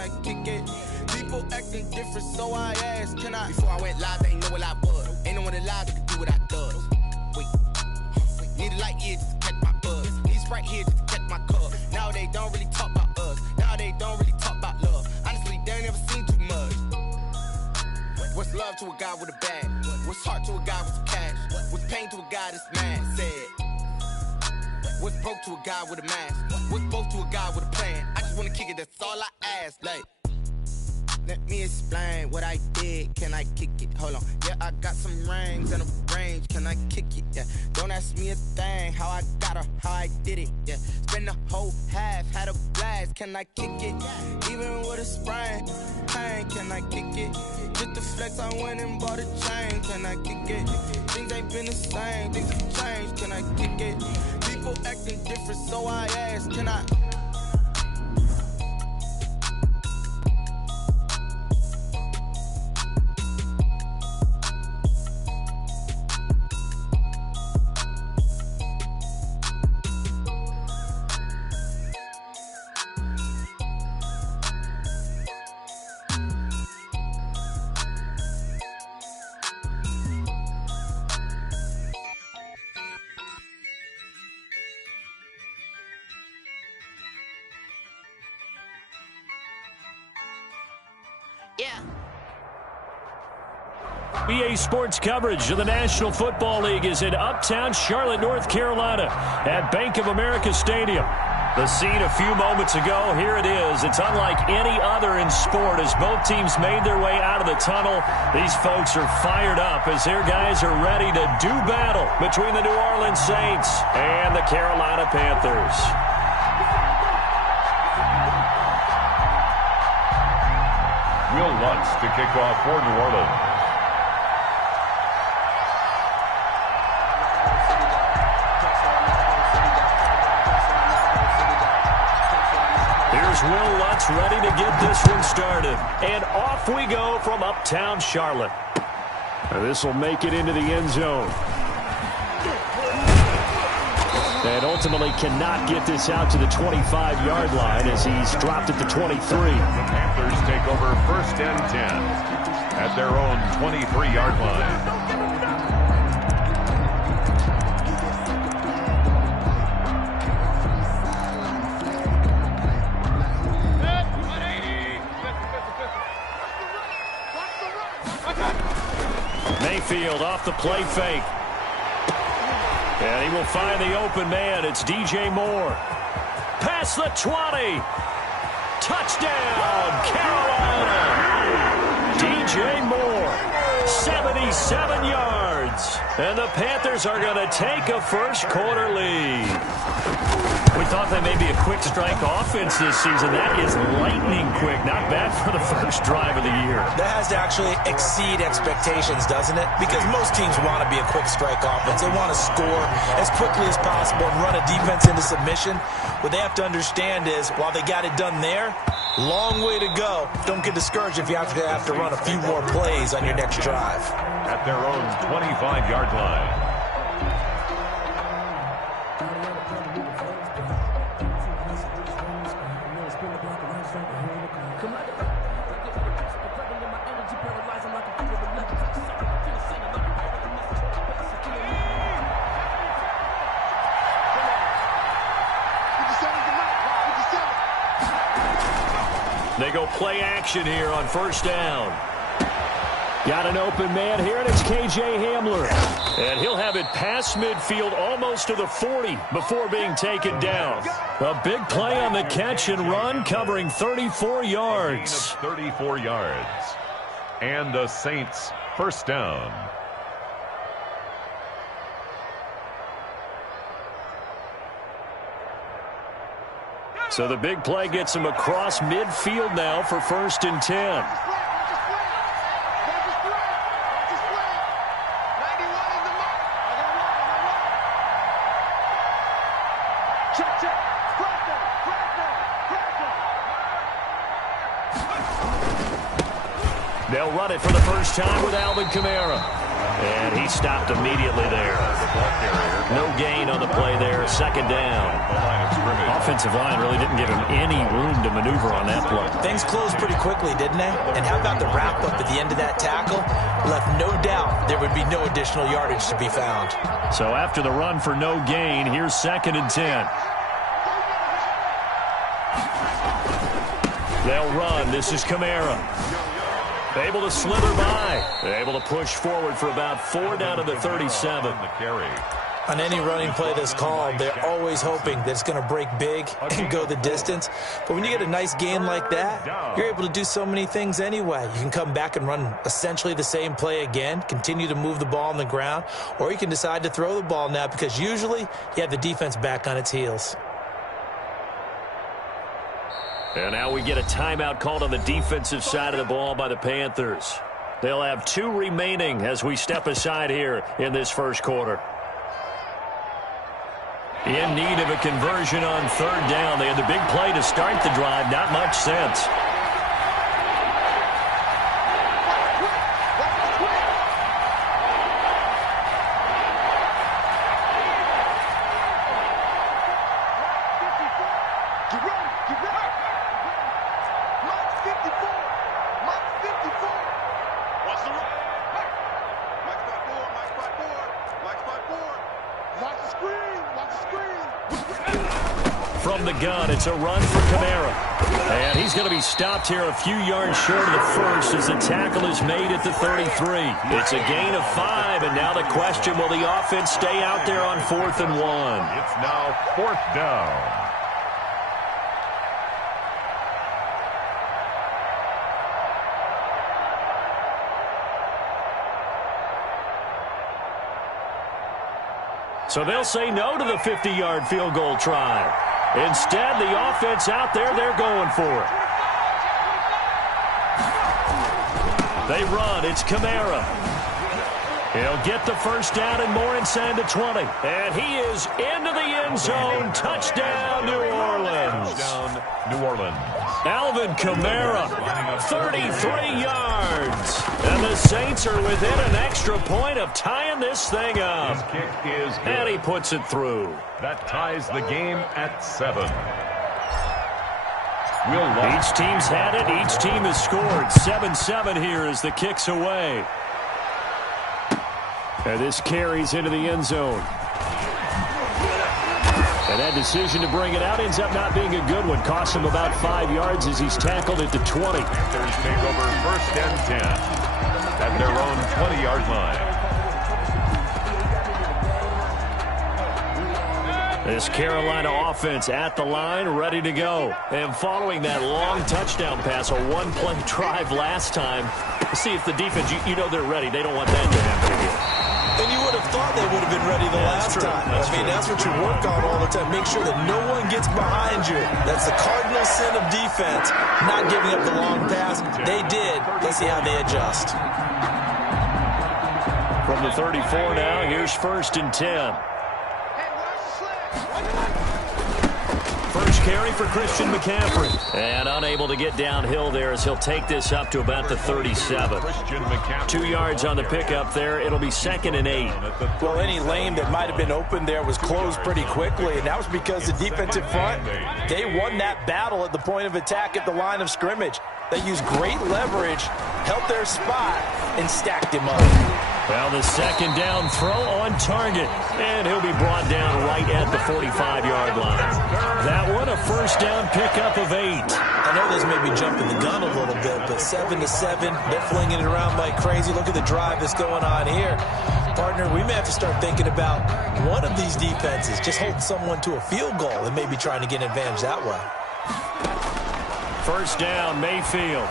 I kick it? People acting different, so I asked, can I? Before I went live, they ain't know what I was. Ain't no one alive that can do what I does. Wait, need a light here just to catch my buzz. Need Sprite here just to catch my cup. Now they don't really talk about us. Now they don't really talk about love. Honestly, they ain't never seen too much. What's love to a guy with a bag? What's heart to a guy with some cash? What's pain to a guy that's mad? Said. What's broke to a guy with a mask? What's both to a guy with a plan? I just wanna kick it, that's all I ask. Like, let me explain what I did. Can I kick it? Hold on. Yeah, I got some rings and a range. Can I kick it? Yeah. Don't ask me a thing. How I got her, how I did it. Yeah. Spend the whole half, had a blast. Can I kick it? Even with a sprain. Pain, can I kick it? Just the flex, I went and bought a chain. Can I kick it? Things ain't been the same. Things have changed. Can I kick it? People acting different, so I asked, can I? EA Sports coverage of the National Football League is in uptown Charlotte, North Carolina at Bank of America Stadium. The scene a few moments ago, here it is. It's unlike any other in sport as both teams made their way out of the tunnel. These folks are fired up as their guys are ready to do battle between the New Orleans Saints and the Carolina Panthers. Will Lutz to kick off for New Orleans. Will Lutz ready to get this one started. And off we go from uptown Charlotte. This will make it into the end zone. And ultimately cannot get this out to the 25-yard line as he's dropped it to 23. The Panthers take over 1st and 10 at their own 23-yard line. Mayfield off the play fake. And he will find the open man. It's DJ Moore. Past the 20. Touchdown, Carolina. DJ Moore, 77 yards. And the Panthers are going to take a first quarter lead. We thought that may be a quick strike offense this season. That is lightning quick. Not bad for the first drive of the year. That has to actually exceed expectations, doesn't it? Because most teams want to be a quick strike offense. They want to score as quickly as possible and run a defense into submission. What they have to understand is, while they got it done there, long way to go. Don't get discouraged if you have to run a few more plays on your next drive. At their own 25-yard line. They go play action here on first down. Got an open man here, and it's K.J. Hamler. And he'll have it past midfield almost to the 40 before being taken down. A big play on the catch and run, covering 34 yards. 34 yards. And the Saints first down. So the big play gets him across midfield now for 1st and 10. They'll run it for the first time with Alvin Kamara. And he stopped immediately there. No gain on the play there. Second down. Offensive line really didn't give him any room to maneuver on that play. Things closed pretty quickly, didn't they? And how about the wrap-up at the end of that tackle? Left no doubt there would be no additional yardage to be found. So after the run for no gain, here's 2nd and 10. They'll run. This is Kamara. Able to slither by. Able to push forward for about 4 down to the 37. On any running play that's called, they're always hoping that it's going to break big and go the distance. But when you get a nice gain like that, you're able to do so many things anyway. You can come back and run essentially the same play again, continue to move the ball on the ground, or you can decide to throw the ball now because usually you have the defense back on its heels. And now we get a timeout called on the defensive side of the ball by the Panthers. They'll have 2 remaining as we step aside here in this first quarter. In need of a conversion on 3rd down. They had the big play to start the drive. Not much sense. From the gun, it's a run for Kamara. And he's going to be stopped here a few yards short of the first as the tackle is made at the 33. It's a gain of 5, and now the question, will the offense stay out there on 4th and 1? It's now 4th down. So they'll say no to the 50-yard field goal try. Instead, the offense out there, they're going for it. They run. It's Kamara. He'll get the first down and more inside the 20. And he is into the end zone. Touchdown, New Orleans. Touchdown, New Orleans. Alvin Kamara, 33 yards. And the Saints are within an extra point of tying this thing up. His kick is good. And he puts it through. That ties the game at 7. Each team's had it. Each team has scored. 7-7 here as the kick's away. And this carries into the end zone. And that decision to bring it out ends up not being a good one. Costs him about 5 yards as he's tackled at the 20. Panthers take over 1st and 10 at their own 20-yard line. This Carolina offense at the line, ready to go. And following that long touchdown pass, a one-play drive last time, see if the defense, you know they're ready. They don't want that to happen again. And you would have thought they would have been ready the last time. That's what you work on all the time. Make sure that no one gets behind you. That's the cardinal sin of defense, not giving up the long pass. They did. Let's see how they adjust. From the 34 now, here's 1st and 10. First carry for Christian McCaffrey. And unable to get downhill there as he'll take this up to about the 37. 2 yards on the pickup there. It'll be 2nd and 8. Well, any lane that might have been open there was closed pretty quickly, and that was because the defensive front, they won that battle at the point of attack at the line of scrimmage. They used great leverage, held their spot, and stacked him up. Well, the 2nd down throw on target, and he'll be brought down right at the 45-yard line. That one, a 1st down pickup of 8. I know this may be jumping the gun a little bit, but 7-7, they're flinging it around like crazy. Look at the drive that's going on here. Partner, we may have to start thinking about one of these defenses just holding someone to a field goal and maybe trying to get an advantage that way. 1st down, Mayfield.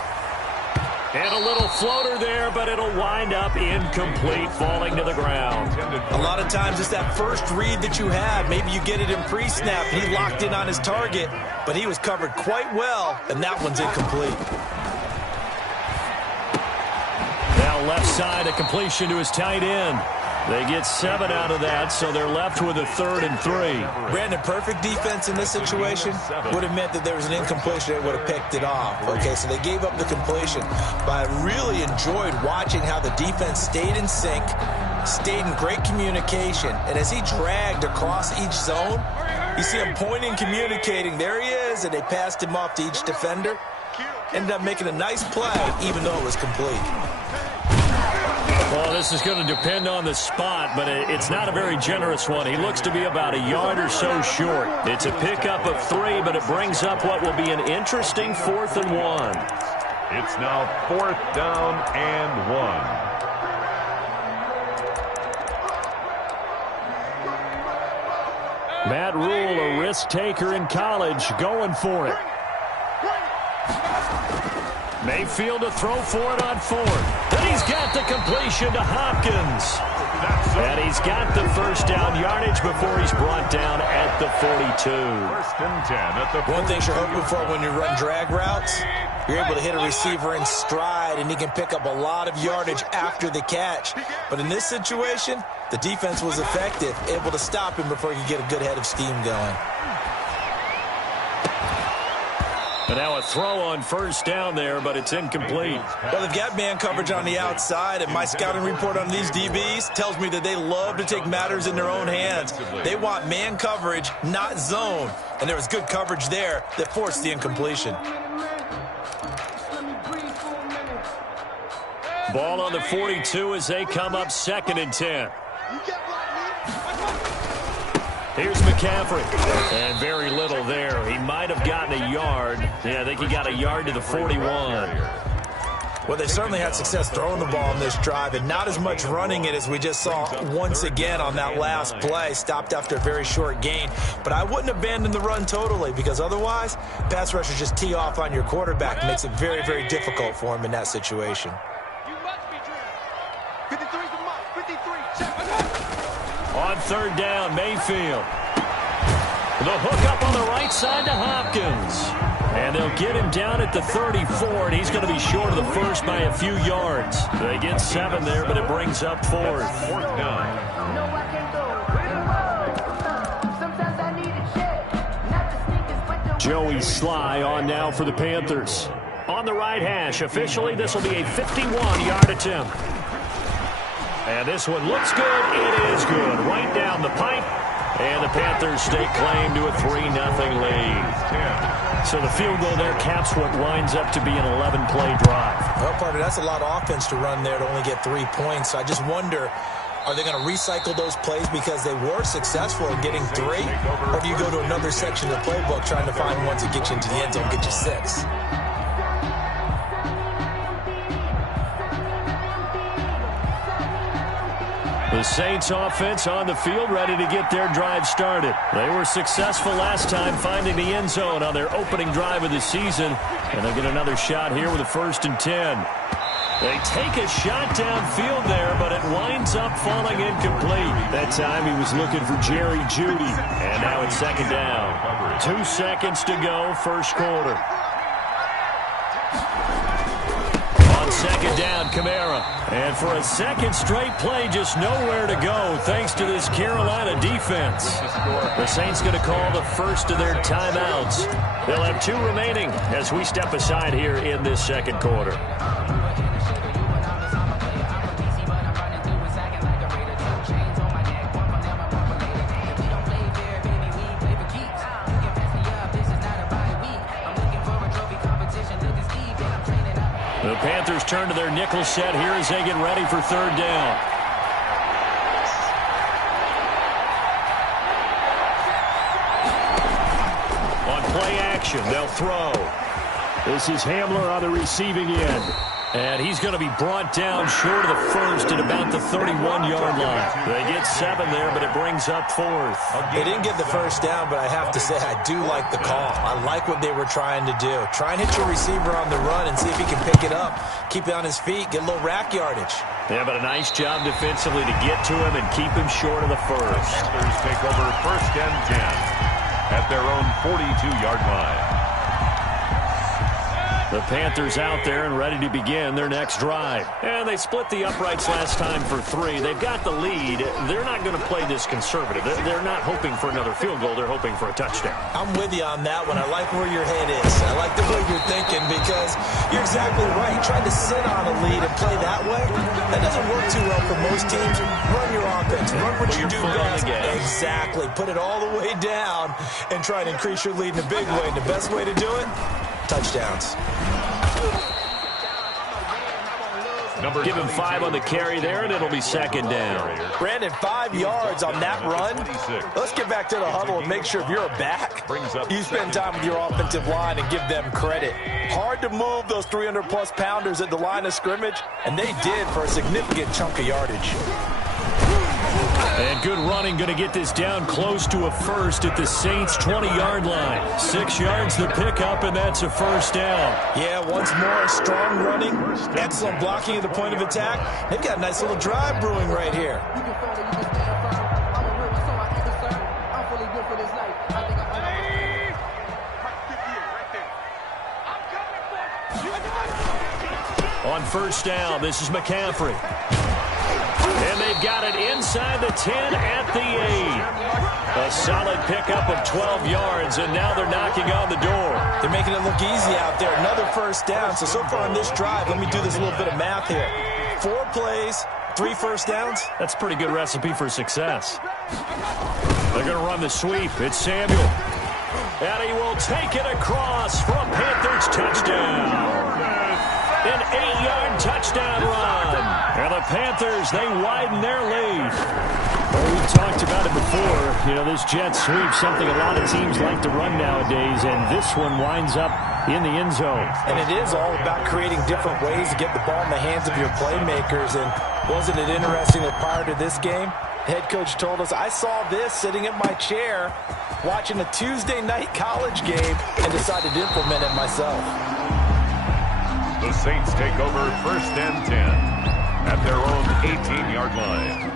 And a little floater there, but it'll wind up incomplete, falling to the ground. A lot of times it's that first read that you have. Maybe you get it in pre-snap. He locked in on his target, but he was covered quite well, and that one's incomplete. Now left side, a completion to his tight end. They get 7 out of that, so they're left with a 3rd and 3. Brandon, perfect defense in this situation would have meant that there was an incompletion. They would have picked it off. Okay, so they gave up the completion. But I really enjoyed watching how the defense stayed in sync, stayed in great communication. And as he dragged across each zone, you see him pointing, communicating. There he is, and they passed him off to each defender. Ended up making a nice play, even though it was complete. Well, this is going to depend on the spot, but it's not a very generous one. He looks to be about a yard or so short. It's a pickup of 3, but it brings up what will be an interesting 4th and 1. It's now 4th down and 1. Matt Rule, a risk taker in college, going for it. Mayfield to throw for it on 4th. Then he's got the completion to Hopkins. And he's got the first down yardage before he's brought down at the 42. 1st and 10 at the 42. One thing you're hoping for when you run drag routes, you're able to hit a receiver in stride, and he can pick up a lot of yardage after the catch. But in this situation, the defense was effective, able to stop him before he could get a good head of steam going. And now a throw on 1st down there, but it's incomplete. Well, they've got man coverage on the outside, and my scouting report on these DBs tells me that they love to take matters in their own hands. They want man coverage, not zone. And there was good coverage there that forced the incompletion. Ball on the 42 as they come up 2nd and 10. Here's McCaffrey. And very little there. He might have gotten a yard. Yeah, I think he got a yard to the 41. Well, they certainly had success throwing the ball in this drive, and not as much running it as we just saw once again on that last play. Stopped after a very short gain. But I wouldn't abandon the run totally, because otherwise, pass rushers just tee off on your quarterback. It makes it very, very difficult for him in that situation. On 3rd down, Mayfield. The hook up on the right side to Hopkins. And they'll get him down at the 34, and he's going to be short of the first by a few yards. They get 7 there, but it brings up 4th. 4th down. Joey Sly on now for the Panthers. On the right hash, officially this will be a 51-yard attempt. And this one looks good. It is good. Right down the pipe. And the Panthers stake claim to a 3-0 lead. So the field goal there caps what winds up to be an 11-play drive. Well, partner, that's a lot of offense to run there to only get 3 points. I just wonder, are they going to recycle those plays because they were successful in getting 3? Or do you go to another section of the playbook trying to find ones that get you into the end zone, get you 6? The Saints offense on the field, ready to get their drive started. They were successful last time finding the end zone on their opening drive of the season. And they'll get another shot here with a 1st and 10. They take a shot downfield there, but it winds up falling incomplete. That time he was looking for Jerry Jeudy. And now it's 2nd down. 2 seconds to go, 1st quarter. On 2nd down, Kamara. And for a 2nd straight play, just nowhere to go thanks to this Carolina defense. The Saints going to call the first of their timeouts. They'll have 2 remaining as we step aside here in this 2nd quarter. The Panthers turn to their nickel set here as they get ready for 3rd down. On play action, they'll throw. This is Hamler on the receiving end. And he's going to be brought down short of the first at about the 31-yard line. They get 7 there, but it brings up 4th. They didn't get the first down, but I have to say I do like the call. I like what they were trying to do. Try and hit your receiver on the run and see if he can pick it up. Keep it on his feet, get a little rack yardage. Yeah, but a nice job defensively to get to him and keep him short of the first. Panthers take over 1st and 10 at their own 42-yard line. The Panthers out there and ready to begin their next drive. And they split the uprights last time for 3. They've got the lead. They're not going to play this conservative. They're not hoping for another field goal. They're hoping for a touchdown. I'm with you on that one. I like where your head is. I like the way you're thinking because you're exactly right. Trying to sit on a lead and play that way, that doesn't work too well for most teams. Run your offense. Run what you do best. Exactly. Put it all the way down and try to increase your lead in a big way. And the best way to do it? Touchdowns. Give him 5 on the carry there, and it'll be second down. Brandon, 5 yards on that run. Let's get back to the huddle and make sure if you're a back, you spend time with your offensive line and give them credit. Hard to move those 300-plus pounders at the line of scrimmage, and they did for a significant chunk of yardage. And good running, going to get this down close to a first at the Saints' 20-yard line. 6 yards the pickup, and that's a first down. Yeah, once more, strong running, excellent blocking at the point of attack. They've got a nice little drive brewing right here. On first down, this is McCaffrey. And they've got it inside the 10 at the 8. A solid pickup of 12 yards, and now they're knocking on the door. They're making it look easy out there. Another first down. So far on this drive, let me do this little bit of math here. 4 plays, 3 first downs. That's a pretty good recipe for success. They're going to run the sweep. It's Samuel. And he will take it across for a Panthers touchdown. An 8-yard touchdown run. And the Panthers, they widen their lead. Well, we've talked about it before. You know, this jet sweep, something a lot of teams like to run nowadays, and this one winds up in the end zone. And it is all about creating different ways to get the ball in the hands of your playmakers. And wasn't it interesting that prior to this game, head coach told us, I saw this sitting in my chair watching a Tuesday night college game and decided to implement it myself. The Saints take over first and 10 at their own 18-yard line.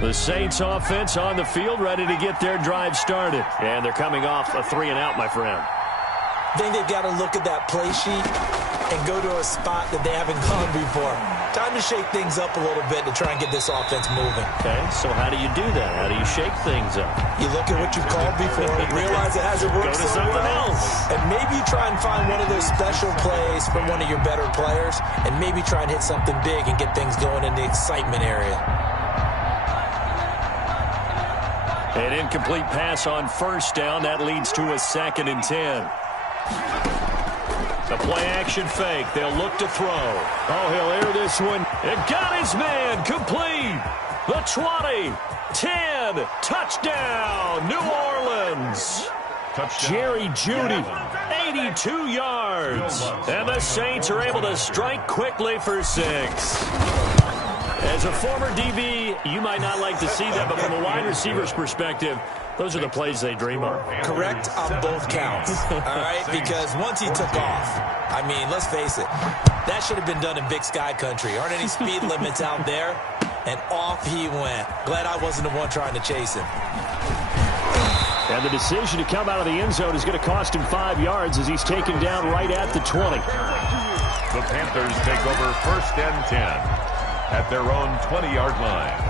The Saints offense on the field, ready to get their drive started. And they're coming off a 3-and-out, my friend. I think they've got to look at that play sheet and go to a spot that they haven't gone before. Time to shake things up a little bit to try and get this offense moving. Okay, so how do you do that? How do you shake things up? You look at what you've called before, realize it hasn't worked so well. Go to something else. And maybe you try and find one of those special plays from one of your better players, and maybe try and hit something big and get things going in the excitement area. An incomplete pass on first down. That leads to a 2nd and 10. The play-action fake. They'll look to throw. Oh, he'll air this one. It got his man. Complete. The 20. 10. Touchdown. New Orleans. Touchdown. Jerry Jeudy. 82 yards. And the Saints are able to strike quickly for 6. As a former DB, you might not like to see that, but from a wide receiver's perspective, those are the plays they dream of. Correct on both counts, all right? Because once he took off, I mean, let's face it, that should have been done in Big Sky Country. Aren't any speed limits out there? And off he went. Glad I wasn't the one trying to chase him. And the decision to come out of the end zone is going to cost him 5 yards as he's taken down right at the 20. The Panthers take over first and 10 at their own 20-yard line.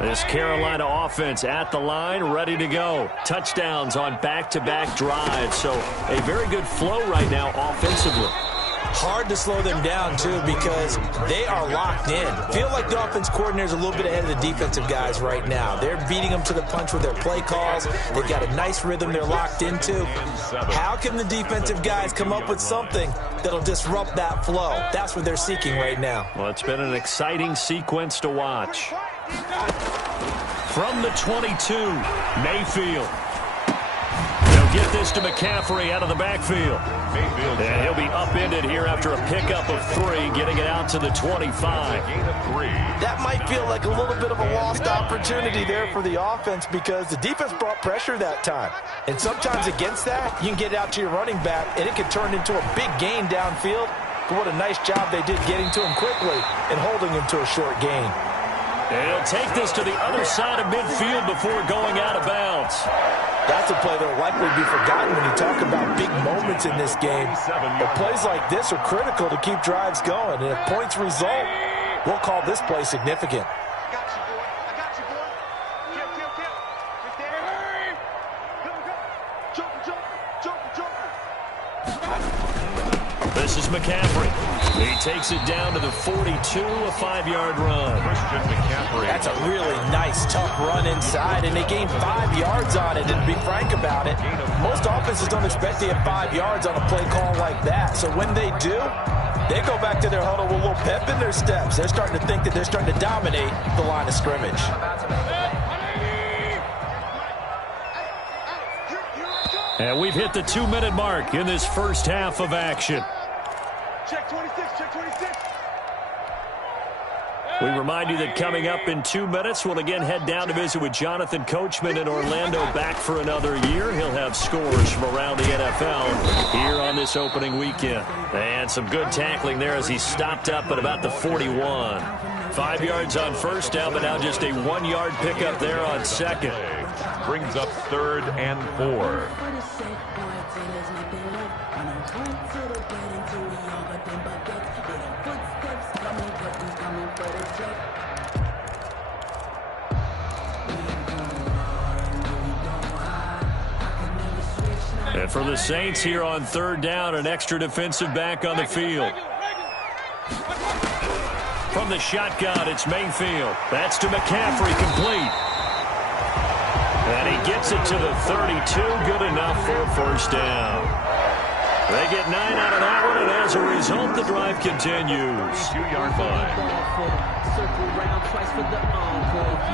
This Carolina offense at the line, ready to go. Touchdowns on back-to-back drives. So a very good flow right now offensively. Hard to slow them down, too, because they are locked in. Feel like the offense coordinator is a little bit ahead of the defensive guys right now. They're beating them to the punch with their play calls. They've got a nice rhythm they're locked into. How can the defensive guys come up with something that'll disrupt that flow? That's what they're seeking right now. Well, it's been an exciting sequence to watch. From the 22, Mayfield. They'll get this to McCaffrey out of the backfield. And he'll be upended here after a pickup of 3, getting it out to the 25. That might feel like a little bit of a lost opportunity there for the offense because the defense brought pressure that time. And sometimes against that, you can get it out to your running back, and it can turn into a big gain downfield. But what a nice job they did getting to him quickly and holding him to a short gain. And he'll take this to the other side of midfield before going out of bounds. That's a play that will likely be forgotten when you talk about big moments in this game. But plays like this are critical to keep drives going. And if points result, we'll call this play significant. This is McCaffrey. He takes it down to the 42, a 5-yard run. That's a really nice, tough run inside, and they gained 5 yards on it. And to be frank about it, most offenses don't expect to get 5 yards on a play call like that. So when they do, they go back to their huddle with a little pep in their steps. They're starting to think that they're starting to dominate the line of scrimmage. And we've hit the 2-minute mark in this first half of action. Check 26, check 26. We remind you that coming up in 2 minutes, we'll again head down to visit with Jonathan Coachman in Orlando, back for another year. He'll have scores from around the NFL here on this opening weekend. And some good tackling there as he stopped up at about the 41. 5 yards on first down, but now just a 1-yard pickup there on second. Brings up 3rd and 4. And for the Saints here on 3rd down, an extra defensive back on the field. From the shotgun, it's Mayfield. That's to McCaffrey, complete. And he gets it to the 32, good enough for a first down. They get 9 out of that one, and as a result, the drive continues. 2-yard line.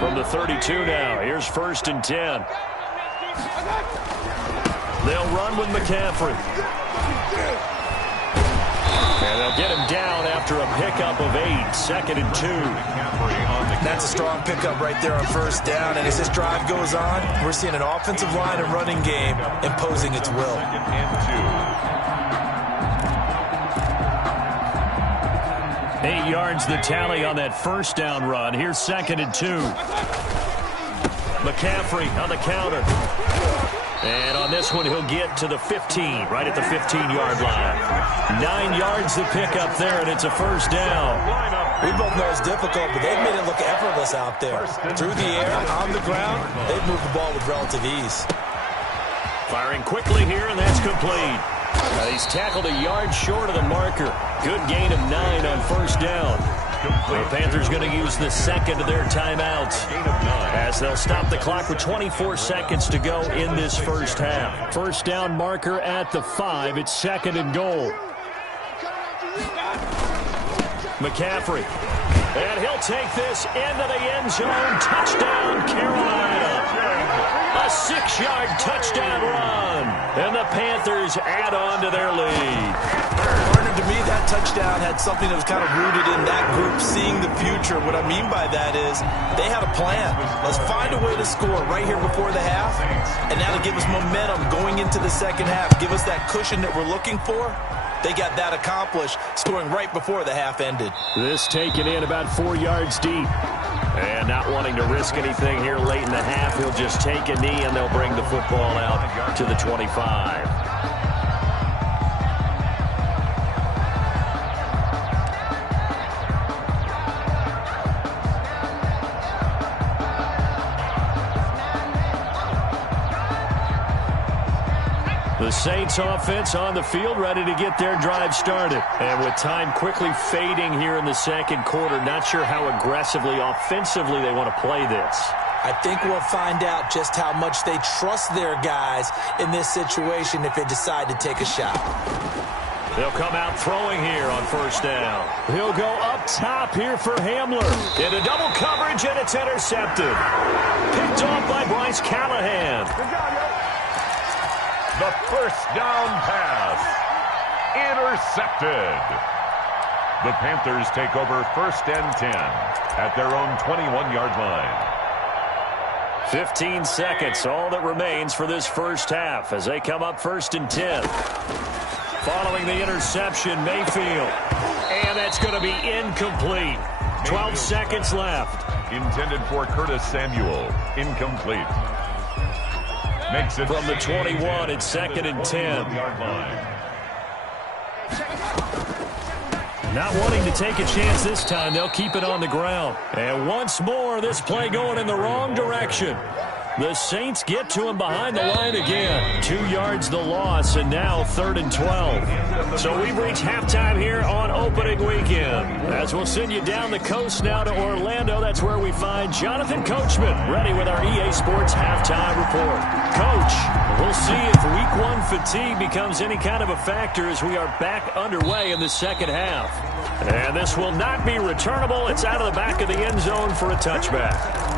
From the 32 now, here's 1st and 10. They'll run with McCaffrey. And they'll get him down after a pickup of 8, 2nd and 2. That's a strong pickup right there on first down. And as this drive goes on, we're seeing an offensive line and running game imposing its will. 2nd and 2. 8 yards the tally on that first down run. Here's 2nd and 2. McCaffrey on the counter. And on this one, he'll get to the 15, right at the 15-yard line. 9 yards the pickup there, and it's a first down. We both know it's difficult, but they've made it look effortless out there. Through the air, on the ground, they've moved the ball with relative ease. Firing quickly here, and that's complete. He's tackled a yard short of the marker. Good gain of 9 on first down. The Panthers going to use the second of their timeouts as they'll stop the clock with 24 seconds to go in this first half. First down marker at the 5. It's 2nd and goal. McCaffrey. And he'll take this into the end zone. Touchdown, Carolina. A 6-yard touchdown run. And the Panthers add on to their lead. Partner, to me, that touchdown had something that was kind of rooted in that group seeing the future. What I mean by that is they had a plan. Let's find a way to score right here before the half. And that'll give us momentum going into the second half. Give us that cushion that we're looking for. They got that accomplished, scoring right before the half ended. This taken in about 4 yards deep. And not wanting to risk anything here late in the half, he'll just take a knee and they'll bring the football out to the 25. The Saints offense on the field, ready to get their drive started. And with time quickly fading here in the second quarter, not sure how aggressively, offensively they want to play this. I think we'll find out just how much they trust their guys in this situation if they decide to take a shot. They'll come out throwing here on first down. He'll go up top here for Hamler. Into double coverage, and it's intercepted. Picked off by Bryce Callahan. The first down pass. Intercepted. The Panthers take over 1st and 10 at their own 21-yard line. 15 seconds, all that remains for this first half as they come up 1st and 10. Following the interception, Mayfield. And that's going to be incomplete. 12 seconds left. Intended for Curtis Samuel. Incomplete. Makes it from the 21 at 2nd and 10. Not wanting to take a chance this time, they'll keep it on the ground. And once more, this play going in the wrong direction. The Saints get to him behind the line again. 2 yards the loss, and now 3rd and 12. So we've reached halftime here on opening weekend. As we'll send you down the coast now to Orlando, that's where we find Jonathan Coachman ready with our EA Sports halftime report. Coach, we'll see if Week 1 fatigue becomes any kind of a factor as we are back underway in the second half. And this will not be returnable. It's out of the back of the end zone for a touchback.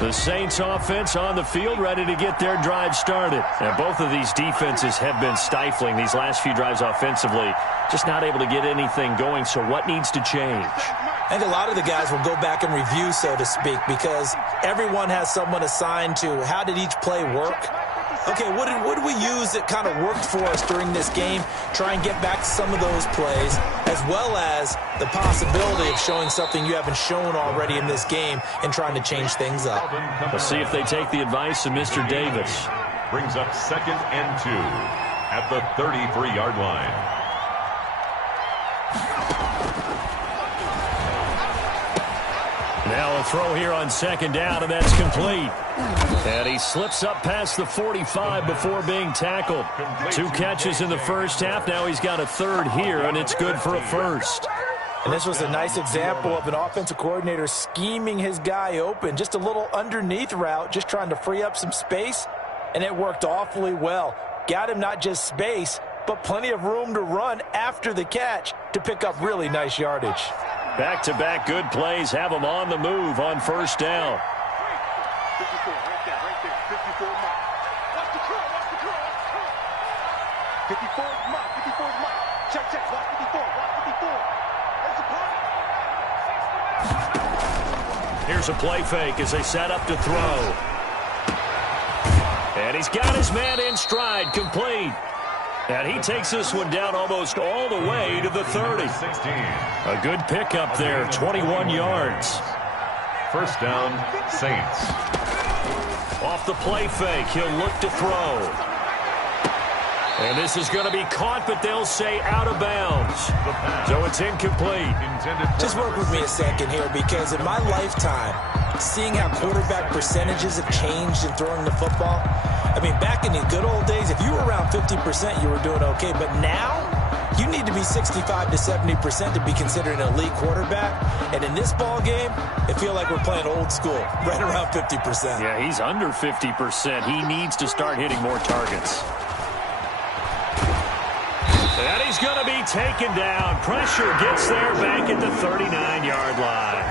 The Saints offense on the field, ready to get their drive started. And both of these defenses have been stifling these last few drives offensively. Just not able to get anything going, so what needs to change? I think a lot of the guys will go back and review, so to speak, because everyone has someone assigned to how did each play work. Okay, what did we use that kind of worked for us during this game? Try and get back to some of those plays, as well as the possibility of showing something you haven't shown already in this game and trying to change things up. Let's see if they take the advice of Mr. Davis. Brings up 2nd and 2 at the 33-yard line. Now a throw here on 2nd down, and that's complete. And he slips up past the 45 before being tackled. 2 catches in the first half. Now he's got a 3rd here, and it's good for a 1st. And this was a nice example of an offensive coordinator scheming his guy open. Just a little underneath route, just trying to free up some space, and it worked awfully well. Got him not just space, but plenty of room to run after the catch to pick up really nice yardage. Back-to-back good plays have them on the move on 1st down. 54, right there, 54 mark. Watch the curl, watch the curl, watch the curl. 54 mark, 54 mark. Check, watch 54, watch 54. There's a play. Here's a play fake as they set up to throw. And he's got his man in stride, complete. And he takes this one down almost all the way to the 30. 16. A good pickup there, 21 yards. 1st down, Saints. Off the play fake, he'll look to throw. And this is going to be caught, but they'll say out of bounds. So it's incomplete. Just work with me a second here, because in my lifetime, seeing how quarterback percentages have changed in throwing the football, I mean, back in the good old days, if you were around 50%, you were doing okay. But now, you need to be 65 to 70% to be considered an elite quarterback. And in this ball game, it feels like we're playing old school, right around 50%. Yeah, he's under 50%. He needs to start hitting more targets. And he's going to be taken down. Pressure gets there back at the 39-yard line.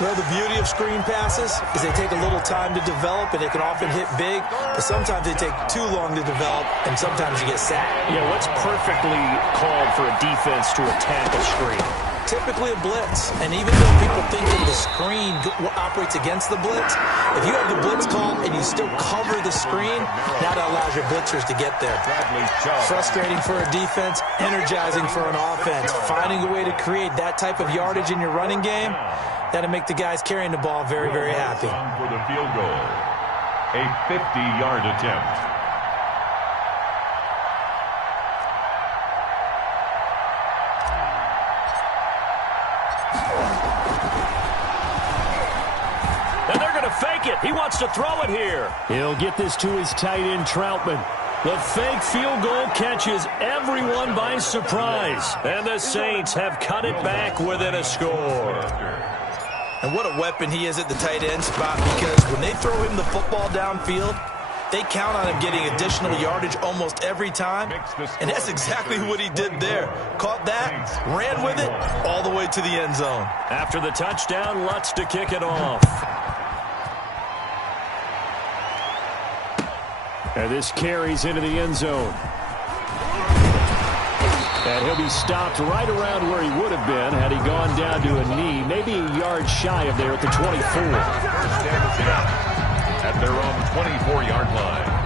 Well, the beauty of screen passes is they take a little time to develop, and they can often hit big, but sometimes they take too long to develop, and sometimes you get sacked. Yeah, what's perfectly called for a defense to attack a screen? Typically a blitz, and even though people think that the screen operates against the blitz, if you have the blitz called and you still cover the screen, that allows your blitzers to get there. Frustrating for a defense, energizing for an offense. Finding a way to create that type of yardage in your running game, that'll make the guys carrying the ball very, very happy. For the field goal, a 50-yard attempt. Fake it. He wants to throw it here. He'll get this to his tight end, Troutman. The fake field goal catches everyone by surprise. And the Saints have cut it back within a score. And what a weapon he is at the tight end spot, because when they throw him the football downfield, They count on him getting additional yardage almost every time, and that's exactly what he did there. Caught that, ran with it, all the way to the end zone. After the touchdown, Lutz to kick it off. And this carries into the end zone. And he'll be stopped right around where he would have been had he gone down to a knee, maybe a yard shy of there at the 24. First and 10 at their own 24-yard line.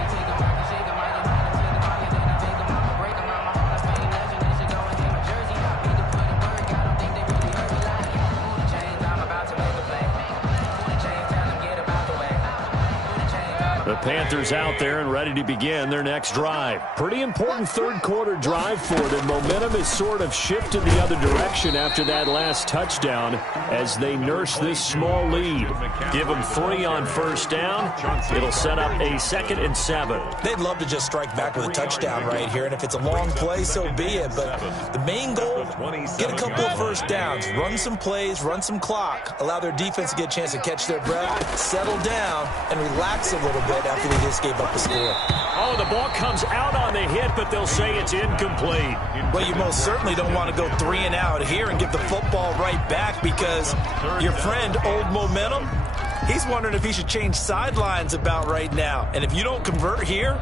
The Panthers out there and ready to begin their next drive. Pretty important third-quarter drive for them. Momentum has sort of shifted the other direction after that last touchdown as they nurse this small lead. Give them 3 on first down. It'll set up a 2nd and 7. They'd love to just strike back with a touchdown right here, and if it's a long play, so be it. But the main goal, get a couple of first downs, run some plays, run some clock, allow their defense to get a chance to catch their breath, settle down, and relax a little bit after they just gave up the score. Oh, the ball comes out on the hit, but they'll say it's incomplete. Well, you most certainly don't want to go 3 and out here and give the football right back because your friend, Old Momentum, he's wondering if he should change sidelines about right now. And if you don't convert here,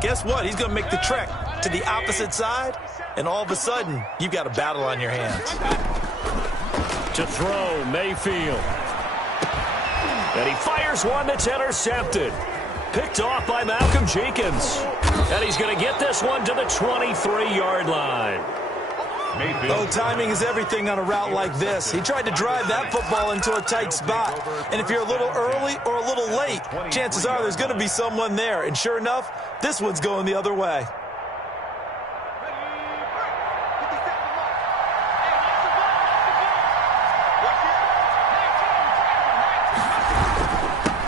guess what? He's going to make the trek to the opposite side, and all of a sudden, you've got a battle on your hands. To throw, Mayfield. And he fires one that's intercepted. Picked off by Malcolm Jenkins. And he's going to get this one to the 23-yard line. Oh, timing is everything on a route like this. He tried to drive that football into a tight spot. And if you're a little early or a little late, chances are there's going to be someone there. And sure enough, this one's going the other way.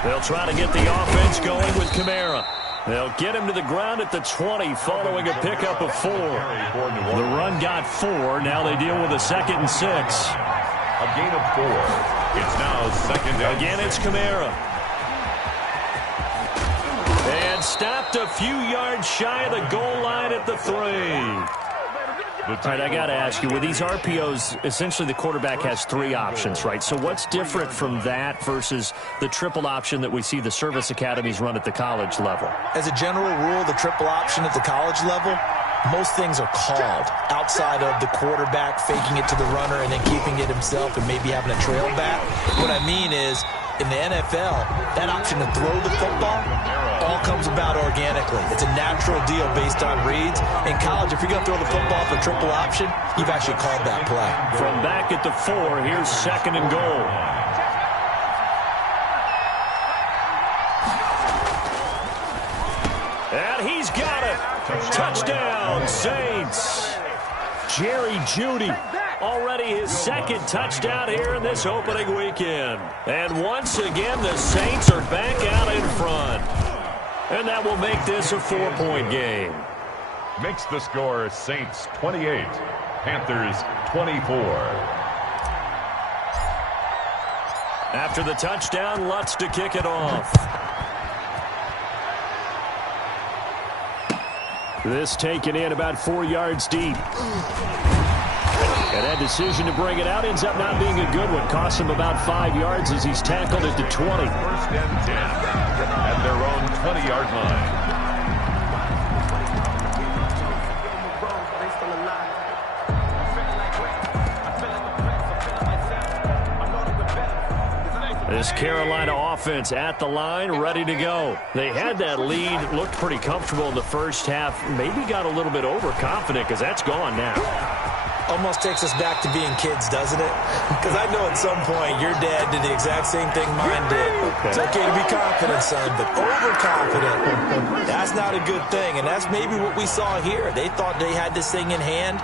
They'll try to get the offense going with Kamara. They'll get him to the ground at the 20 following a pickup of 4. The run got 4. Now they deal with a 2nd and 6. A gain of 4. It's now 2nd and Again, it's Kamara. And stopped a few yards shy of the goal line at the 3. All right, I got to ask you, with these RPOs, essentially the quarterback has 3 options, right? So what's different from that versus the triple option that we see the service academies run at the college level? As a general rule, the triple option at the college level, most things are called outside of the quarterback faking it to the runner and then keeping it himself and maybe having a trail back. What I mean is, in the NFL, that option to throw the football all comes about organically. It's a natural deal based on reads. In college, if you're going to throw the football for triple option, you've actually called that play. From back at the 4, here's 2nd and goal. And he's got it. Touchdown, Saints. Jerry Jeudy. Already his 2nd touchdown here in this opening weekend. And once again, the Saints are back out in front. And that will make this a 4-point game. Makes the score Saints 28, Panthers 24. After the touchdown, Lutz to kick it off. This taken in about 4 yards deep. And that decision to bring it out ends up not being a good one. Costs him about 5 yards as he's tackled at the 20. First and 10 at their own 20-yard line. This Carolina offense at the line, ready to go. They had that lead, looked pretty comfortable in the first half. Maybe got a little bit overconfident because that's gone now. Almost takes us back to being kids, doesn't it? Because I know at some point your dad did the exact same thing mine did. Okay. It's okay to be confident, son, but overconfident, that's not a good thing. And that's maybe what we saw here. They thought they had this thing in hand,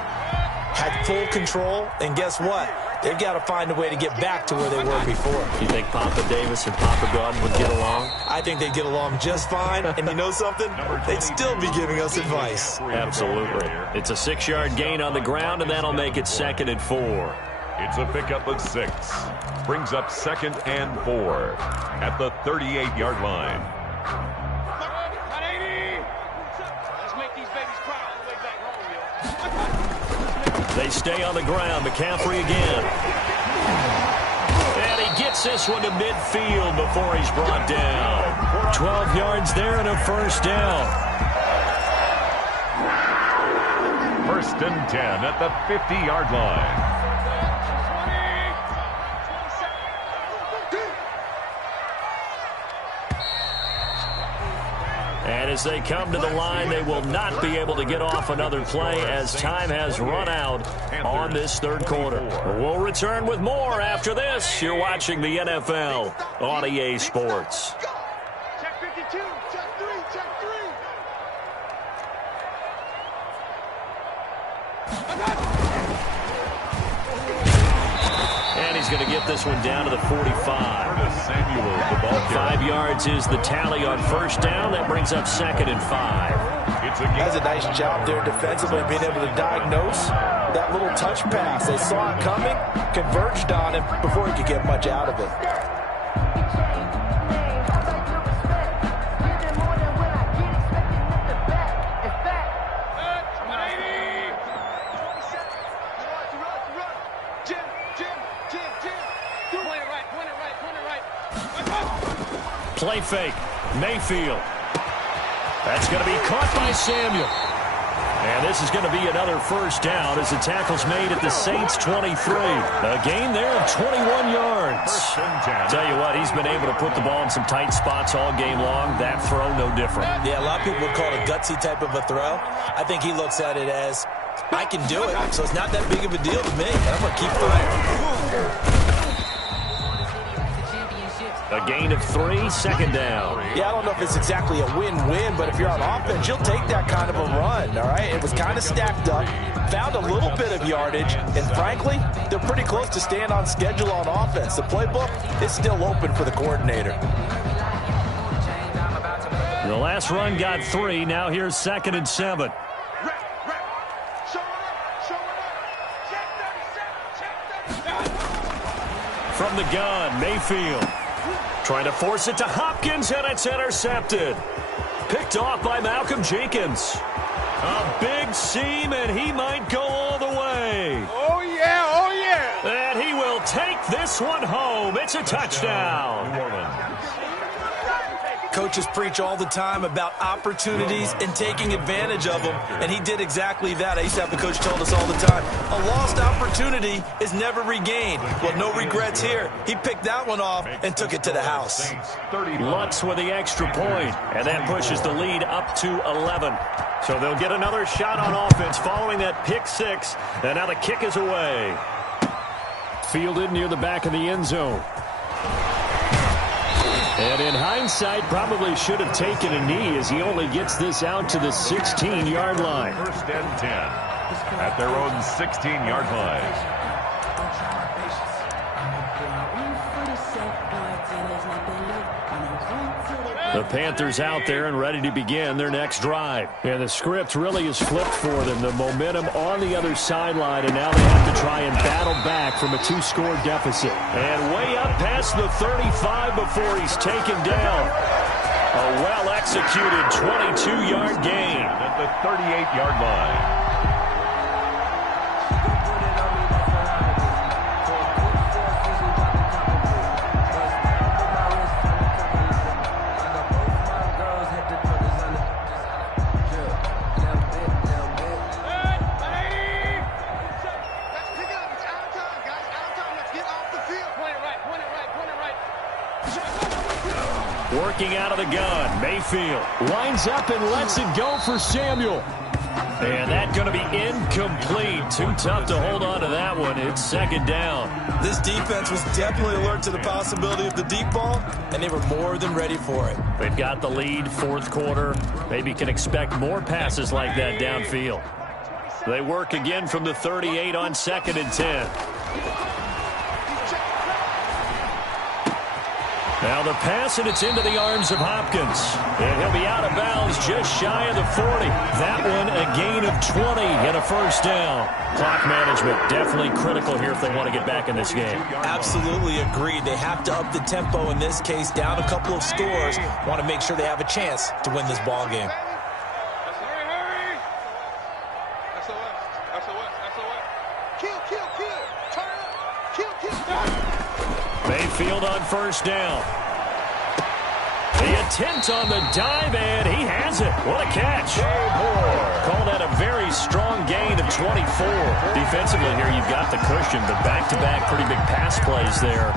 had full control, and guess what? They've got to find a way to get back to where they were before. You think Papa Davis and Papa Gordon would get along? I think they'd get along just fine. And you know something? They'd still be giving us advice. Absolutely. It's a 6-yard gain on the ground, and that'll make it 2nd and 4. It's a pickup of 6. Brings up 2nd and 4 at the 38-yard line. make these babies cry all the way back home, yo. They stay on the ground. McCaffrey again. And he gets this one to midfield before he's brought down. 12 yards there and a first down. First and 10 at the 50-yard line. And as they come to the line, they will not be able to get off another play as time has run out on this third quarter. We'll return with more after this. You're watching the NFL on EA Sports. Check 52, check 3, check 3. And he's going to get this one down to the 45. 5 yards is the tally on first down. That brings up 2nd and 5. That's a nice job there defensively, being able to diagnose that little touch pass. They saw it coming, converged on him before he could get much out of it. Play fake. Mayfield. That's going to be caught by Samuel. And this is going to be another first down as the tackle's made at the Saints 23. A gain there of 21 yards. Tell you what, he's been able to put the ball in some tight spots all game long. That throw, no different. Yeah, a lot of people would call it a gutsy type of a throw. I think he looks at it as, I can do it, so it's not that big of a deal to me. I'm going to keep firing. A gain of 3, 2nd down. Yeah, I don't know if it's exactly a win-win, but if you're on offense, you'll take that kind of a run, all right? It was kind of stacked up, found a little bit of yardage, and frankly, they're pretty close to staying on schedule on offense. The playbook is still open for the coordinator. The last run got 3. Now here's 2nd and 7. From the gun, Mayfield. Trying to force it to Hopkins, and it's intercepted. Picked off by Malcolm Jenkins. A big seam, and he might go all the way. Oh, yeah, oh, yeah. And he will take this one home. It's a touchdown. Coaches preach all the time about opportunities and taking advantage of them, and he did exactly that. I used to have the coach told us all the time, a lost opportunity is never regained. Well, no regrets here. He picked that one off and took it to the house. Lutz with the extra point, and that pushes the lead up to 11. So they'll get another shot on offense following that pick 6, and now the kick is away. Fielded near the back of the end zone. And in hindsight, probably should have taken a knee as he only gets this out to the 16-yard line. First and 10 at their own 16-yard line. The Panthers out there and ready to begin their next drive. And the script really is flipped for them. The momentum on the other sideline, and now they have to try and battle back from a 2-score deficit. And way up past the 35 before he's taken down. A well-executed 22-yard gain. At the 38-yard line. Working out of the gun, Mayfield lines up and lets it go for Samuel. And that's going to be incomplete. Too tough to hold on to that one. It's 2nd down. This defense was definitely alert to the possibility of the deep ball, and they were more than ready for it. They've got the lead, 4th quarter. Maybe can expect more passes like that downfield. They work again from the 38 on 2nd and 10. Now the pass, and it's into the arms of Hopkins. And he'll be out of bounds just shy of the 40. That one a gain of 20 and a first down. Clock management definitely critical here if they want to get back in this game. Absolutely agreed. They have to up the tempo in this case, down a couple of scores. Want to make sure they have a chance to win this ball game. Turn up. Kill. Mayfield on first down. The attempt on the dive, and he has it. What a catch. Call that a very strong gain of 24. Defensively here, you've got the cushion, but back-to-back pretty big pass plays there.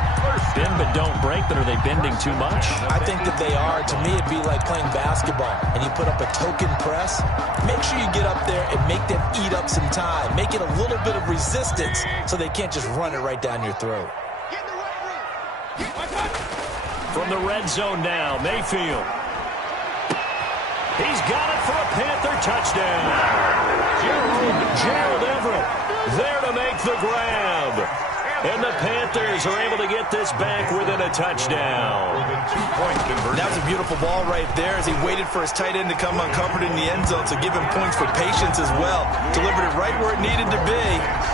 Bend but don't break, but are they bending too much? I think that they are. To me, it'd be like playing basketball, and you put up a token press. Make sure you get up there and make them eat up some time. Make it a little bit of resistance so they can't just run it right down your throat. From the red zone now, Mayfield. He's got it for a Panther touchdown. Gerald Everett there to make the grab. And the Panthers are able to get this back within a touchdown. That was a beautiful ball right there as he waited for his tight end to come uncovered in the end zone, so give him points for patience as well. Delivered it right where it needed to be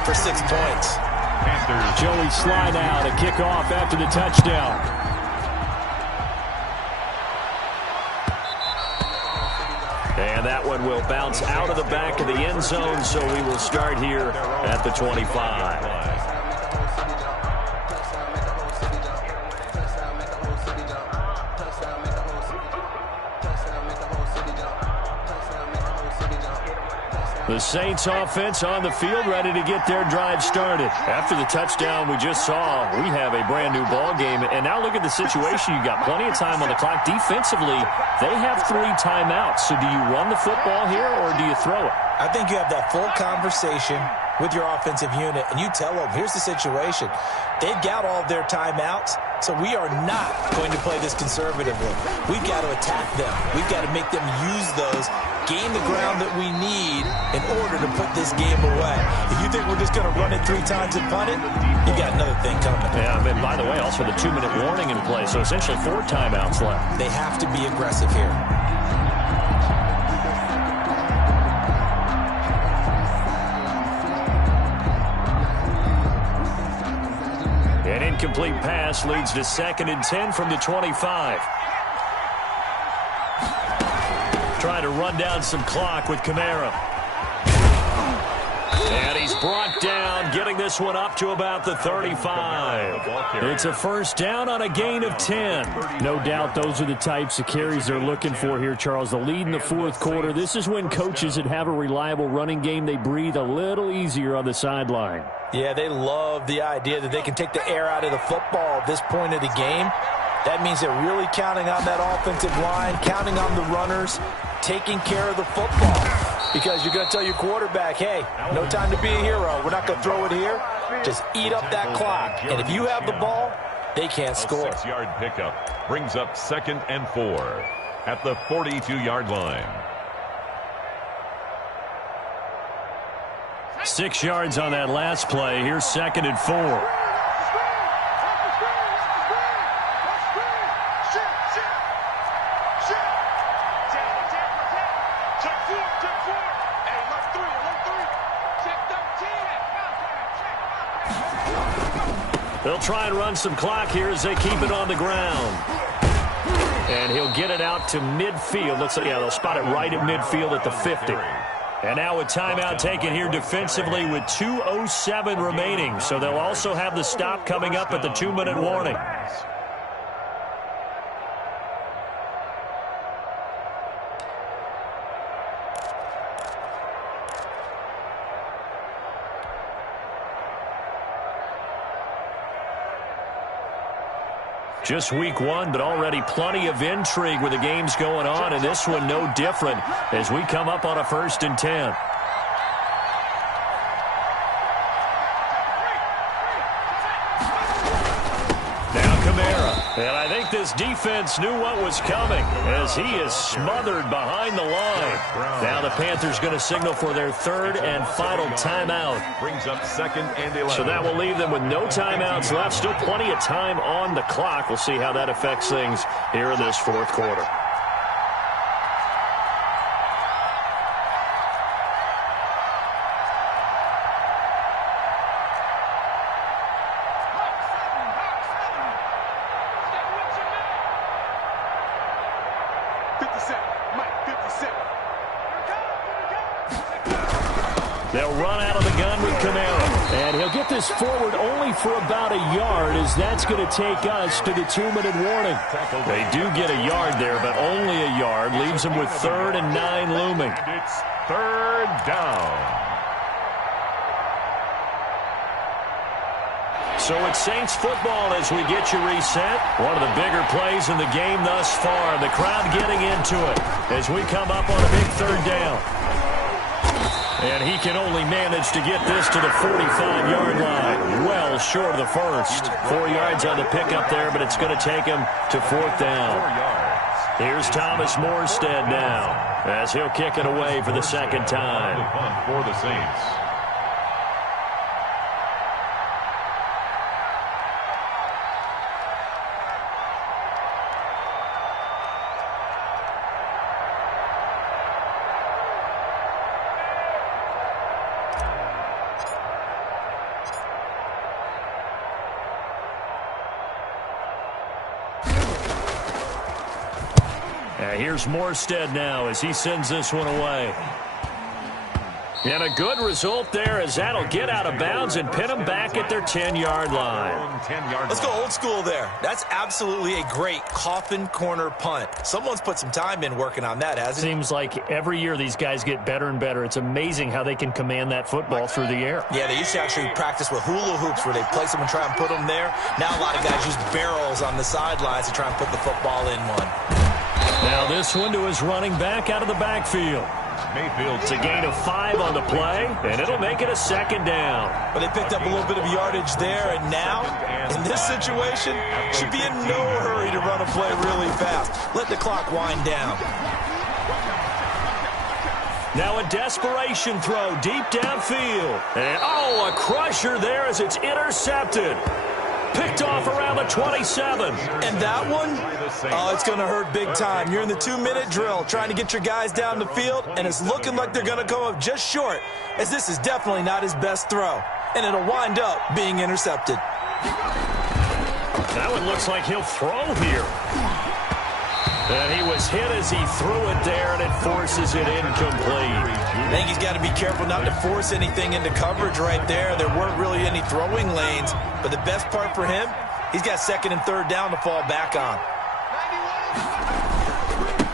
for 6 points. Joey Sly now to kick off after the touchdown. And that one will bounce out of the back of the end zone, so we will start here at the 25. The Saints offense on the field, ready to get their drive started. After the touchdown we just saw, we have a brand new ball game. And now look at the situation. You've got plenty of time on the clock. Defensively, they have 3 timeouts. So do you run the football here or do you throw it? I think you have that full conversation with your offensive unit, and you tell them, here's the situation. They've got all their timeouts, so we are not going to play this conservatively. We've got to attack them. We've got to make them use those, gain the ground that we need in order to put this game away. If you think we're just going to run it 3 times and punt it, you got another thing coming. Yeah, and by the way, also the 2-minute warning in play, so essentially 4 timeouts left. They have to be aggressive here. An incomplete pass leads to 2nd and 10 from the 25. Trying to run down some clock with Kamara. And he's brought down, getting this one up to about the 35. It's a first down on a gain of 10. No doubt those are the types of carries they're looking for here, Charles. The lead in the 4th quarter. This is when coaches that have a reliable running game, they breathe a little easier on the sideline. Yeah, they love the idea that they can take the air out of the football at this point of the game. That means they're really counting on that offensive line, counting on the runners, taking care of the football. Because you're going to tell your quarterback, hey, no time to be a hero. We're not going to throw it here. Just eat up that clock. And if you have the ball, they can't score. A 6-yard pickup brings up 2nd and 4 at the 42-yard line. 6 yards on that last play. Here's 2nd and 4. They'll try and run some clock here as they keep it on the ground. And he'll get it out to midfield. Looks like, yeah, they'll spot it right at midfield at the 50. And now a timeout taken here defensively with 2:07 remaining. So they'll also have the stop coming up at the 2-minute warning. Just week 1, but already plenty of intrigue with the games going on, and this one no different as we come up on a 1st and 10. Now Kamara, and I think this defense knew what was coming as he is smothered behind the line. Now the Panthers going to signal for their 3rd and final timeout. Brings up 2nd and 11. So that will leave them with no timeouts left. Still plenty of time on the clock. We'll see how that affects things here in this 4th quarter. They'll run out of the gun with Kamara. And he'll get this forward only for about a yard, as that's going to take us to the 2-minute warning. They do get a yard there, but only a yard. Leaves them with 3rd and 9 looming. And it's 3rd down. So it's Saints football as we get you reset. One of the bigger plays in the game thus far. The crowd getting into it as we come up on a big 3rd down. And he can only manage to get this to the 45-yard line. Well short of the first. 4 yards on the pickup there, but it's going to take him to 4th down. Here's Thomas Morstead now as he'll kick it away for the 2nd time. For the Saints. Here's Morstead now as he sends this one away. And a good result there as that'll get out of bounds and pin them back at their 10-yard line. Let's go old school there. That's absolutely a great coffin corner punt. Someone's put some time in working on that, hasn't it? Seems like every year these guys get better and better. It's amazing how they can command that football through the air. Yeah, they used to actually practice with hula hoops where they place them and try and put them there. Now a lot of guys use barrels on the sidelines to try and put the football in one. Now this one to his running back out of the backfield. Mayfield. It's a gain of 5 on the play, and it'll make it a 2nd down. But they picked up a little bit of yardage there, and now, in this situation, should be in no hurry to run a play really fast. Let the clock wind down. Now a desperation throw deep downfield. And, a crusher there as it's intercepted. Picked off around the 27. And that one, it's going to hurt big time. You're in the 2-minute drill trying to get your guys down the field, and it's looking like they're going to come up just short, as this is definitely not his best throw. And it'll wind up being intercepted. That one looks like he'll throw here. And he was hit as he threw it there, and it forces it incomplete. I think he's got to be careful not to force anything into coverage right there. There weren't really any throwing lanes, but the best part for him, he's got 2nd and 3rd down to fall back on.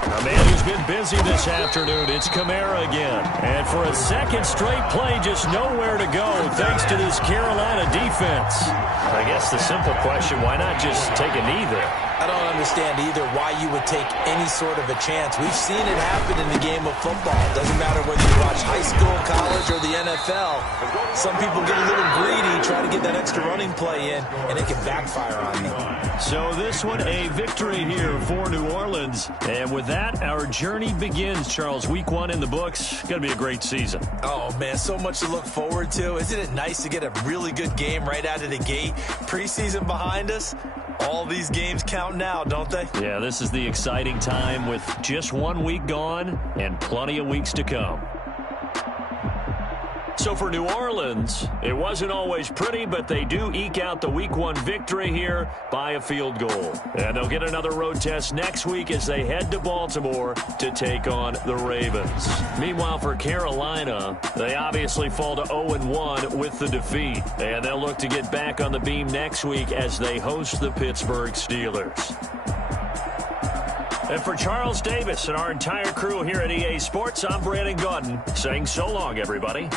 A man who's been busy this afternoon, it's Kamara again. And for a 2nd straight play, just nowhere to go thanks to this Carolina defense. I guess the simple question, why not just take a knee there? I don't understand either why you would take any sort of a chance. We've seen it happen in the game of football. It doesn't matter whether you watch high school, college, or the NFL. Some people get a little greedy, try to get that extra running play in, and it can backfire on them. So this one, a victory here for New Orleans. And with that, our journey begins, Charles. Week 1 in the books. Going to be a great season. Oh, man, so much to look forward to. Isn't it nice to get a really good game right out of the gate? Preseason behind us. All these games count now, don't they? Yeah, this is the exciting time with just 1 week gone and plenty of weeks to come. So for New Orleans, it wasn't always pretty, but they do eke out the Week 1 victory here by a field goal. And they'll get another road test next week as they head to Baltimore to take on the Ravens. Meanwhile, for Carolina, they obviously fall to 0-1 with the defeat. And they'll look to get back on the beam next week as they host the Pittsburgh Steelers. And for Charles Davis and our entire crew here at EA Sports, I'm Brandon Gaudin saying so long, everybody.